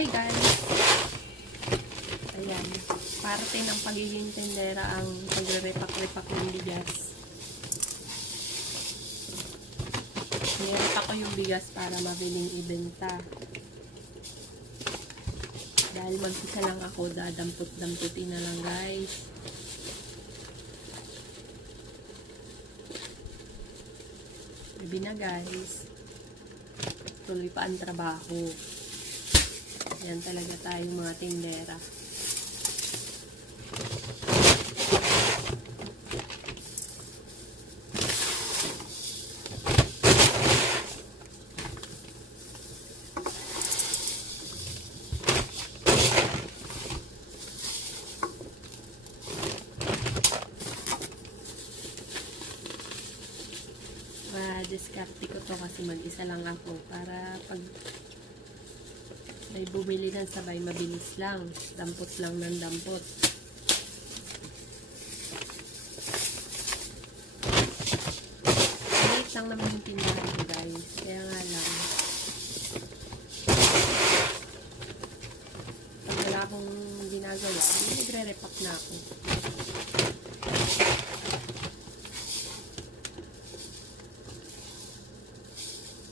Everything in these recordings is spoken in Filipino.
Hi guys! Ayan, parte ng pagiging tendera ang pagre-repack-repack ng bigas. Nirepack ko yung bigas para mabiling ibenta. Dahil mag-isa lang ako, dadampot-damputin na lang guys. Gabi na guys. Tuloy pa ang trabaho. Yan talaga tayong mga tindera. Diskarte ko to kasi mag-isa lang ako para pag may bumili ng sabay mabilis lang, dampot lang ng dampot. Maliit lang naman yung tindahan ko guys, kaya nga lang pag wala akong ginagawa, nagre-repack na ako.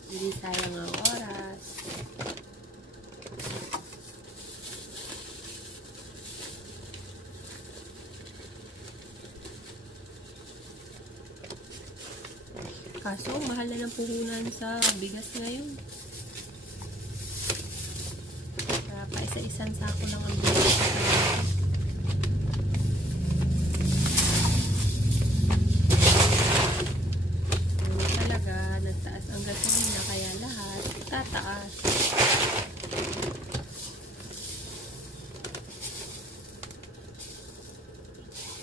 Hindi sayang ang oras. Kaso, mahal na ng puhunan sa bigas ngayon. Kaya pa isa-isang sako lang ang bigas. Nagtaas ang gasolina kaya lahat tataas.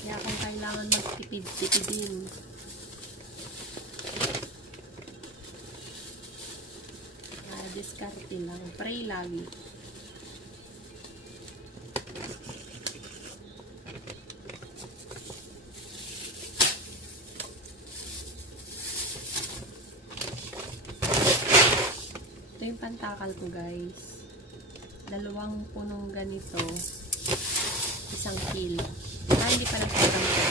Kaya kung kailangan magtipid-tipidin, diskarte lang, pray lagi. Yung pantakal ko guys, 2 punong ganito, 1 kilo. Hindi pa nagtatanggal.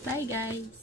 Bye guys!